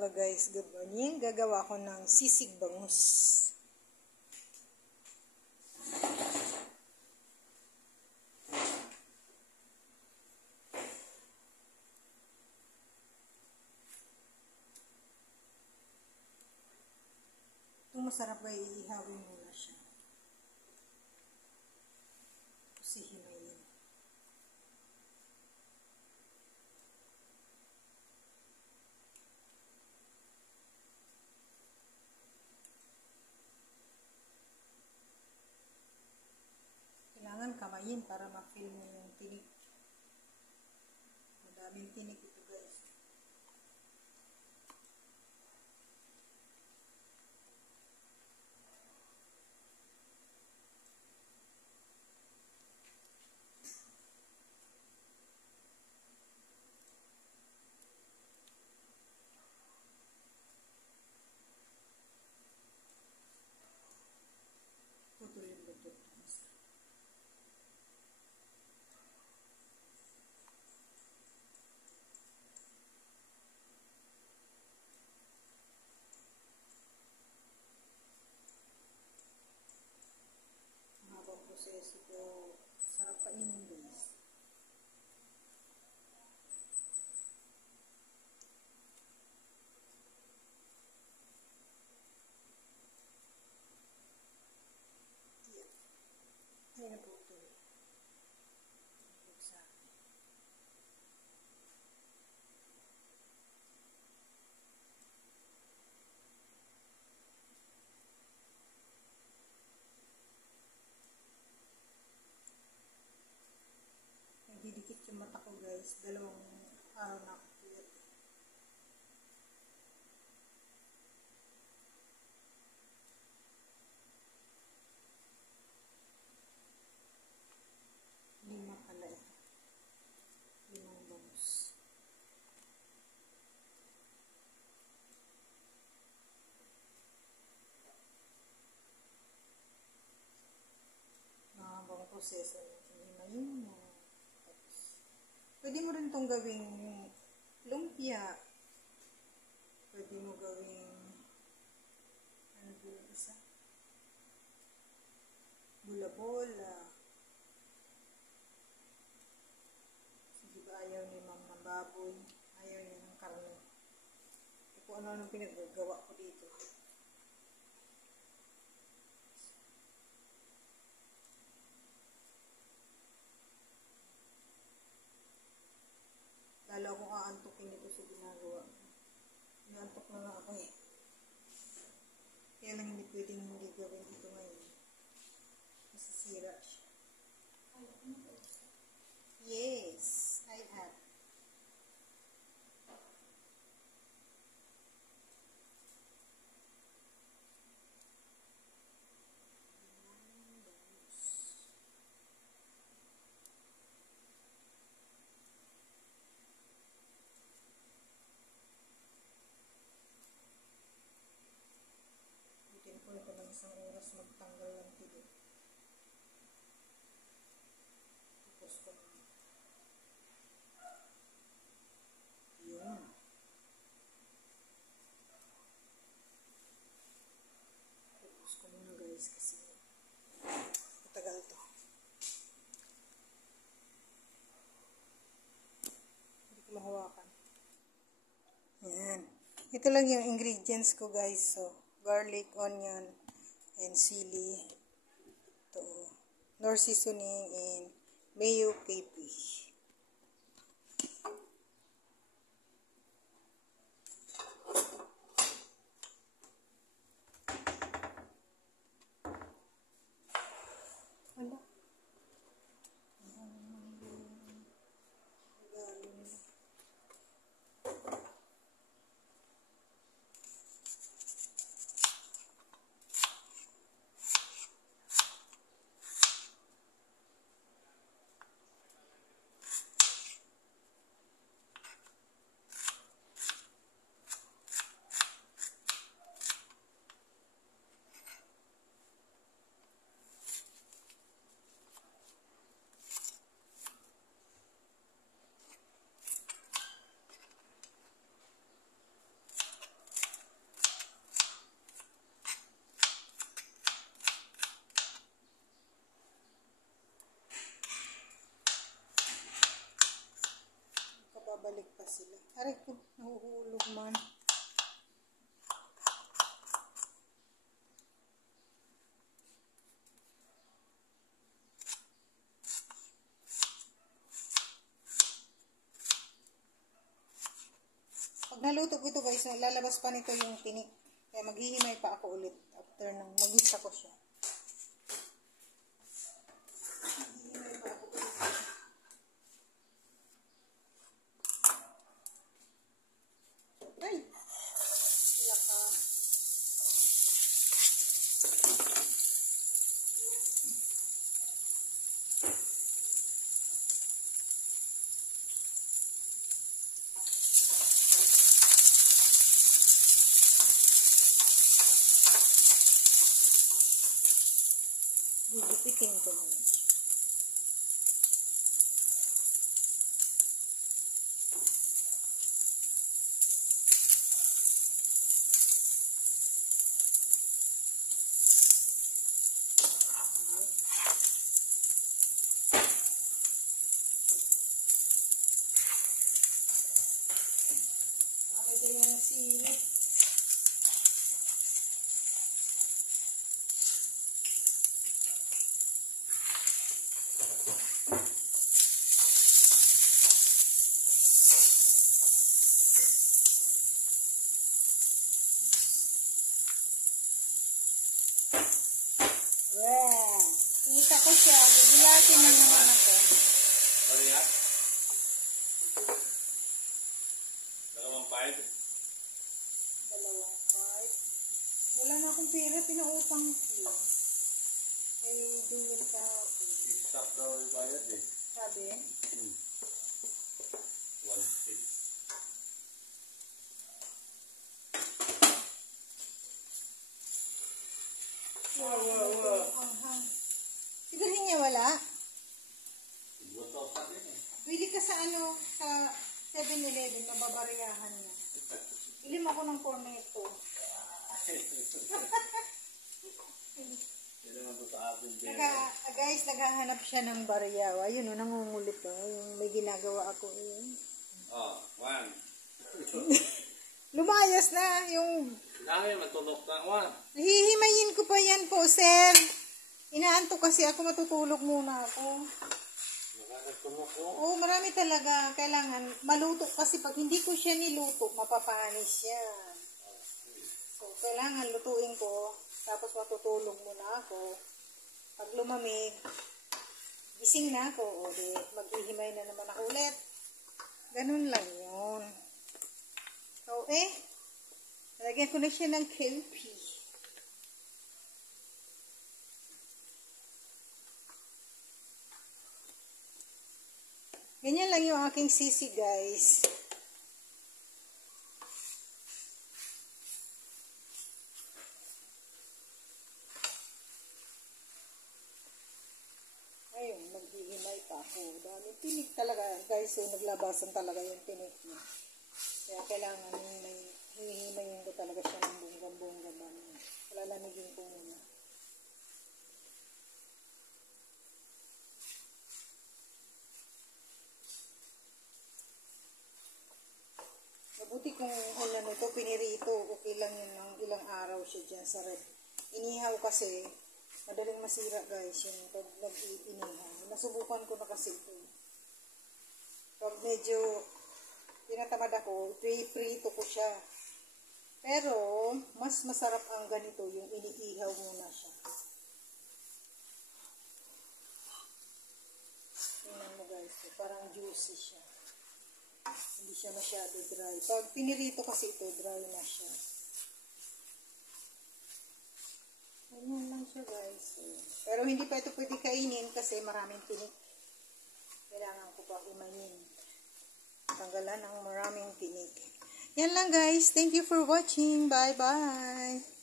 Hello guys, good morning. Gagawa ko ng sisig bangus. Itong masarap ay iihawin muna siya. Kasi himayin. Kailangan kamayin para ma-feel mo yung tinik. Madaming tinik ito guys. Putol yung lutot. Habang proseso ko, sarap kainin guys. Ay, naputol. Buksan. Nagdidikit yung mata ko guys. 2 araw na ako puyat. Lima pala ito. 5 bangus. Mahabang proseso yun. Himayin mo. Pwede mo rin itong gawing lumpia. Pwede mo gawing ano ba yung isa? Bula-bola. Di ba ayaw ni ma'am ng baboy? Ayaw niya ng karne. E kung ano-ano pinagagawa ko dito. Lalo akong aantukin ito sa ginagawa. Inaantok na nga ako eh. Kaya lang hindi pwedeng hindi gawin ito ngayon. Masisira siya. Yes, I have. Bitin ko ito ng 1 oras magtanggal ng tigo. Tapos ko na. Yun. Tapos ko muna guys kasi matagal to. Hindi ko mahawakan. Yan. Ito lang yung ingredients ko guys. So, garlic, onion, and sili. Ito. Nor seasoning and mayo kepi. Ano? sila. Aray ko, nahuhulog man. Pag naluto ko ito guys, lalabas pa nito yung tinik. Kaya maghihimay pa ako ulit after nang magisa ko siya. Ay! Laka. Gigipitin ko muna. Ito yung sili. Wow! Kita ko siya. Gagulatin na naman ako. Ano yan? 2.5? 2.5. Wala na akong pera. Pinautang ko. Eh, duwin ka ako. Stop daw yung bayad eh. Sabi? 1.6. Wow. Siguro niya wala. 1,000 din eh. Bili ka sa ano, sa 7-Eleven, mababariyahan niya. Bili mo ako ng cornetto. Hindi naman ito sa akin din. Guys, naghahanap siya ng baryaw. Ayun o, nangungulit o. Yung may ginagawa ako. Oh, 1. Lumayas na yung... Dami, matulog na. 1. Hihimayin ko pa yan po, sir. Inaantok kasi ako, matutulog muna ako. Nakakatulog ko. Oo, marami talaga. Kailangan maluto kasi pag hindi ko siya niluto, mapapanis siya. So, kailangan lutuin ko. Tapos matutulog muna ako. Pag lumamig, gising na ako. O di, maghihimay na naman ako ulit. Ganun lang yun. So, lagyan ko na siya ng kelpie. Ganyan lang yung aking sisi, guys. Ayun, maghihimay pa ako. Dami tinik talaga, guys. So, naglabasan talaga yung tinik niya. Kaya kailangan hihimayin ko talaga siya ng bonggang-bongga ba. Lalamigin ko muna. Mabuti kung ulan ito, pinirito, okay lang yun ng ilang araw siya dyan sa ref. Inihaw kasi, madaling masira guys, yung pag nag-inihaw. Nasubukan ko na kasi ito. Pag medyo tinatamad ako, prito ko siya. Pero, mas masarap ang ganito, yung iniihaw muna siya. Tingnan mo guys, parang juicy siya. Hindi siya masyado dry. Pag pinirito kasi ito, dry na siya. Ganyan lang siya guys. Pero hindi pa ito pwede kainin kasi maraming tinik. Kailangan ko pa himayin. Tanggalan ng maraming tinik. Yan lang guys. Thank you for watching. Bye bye.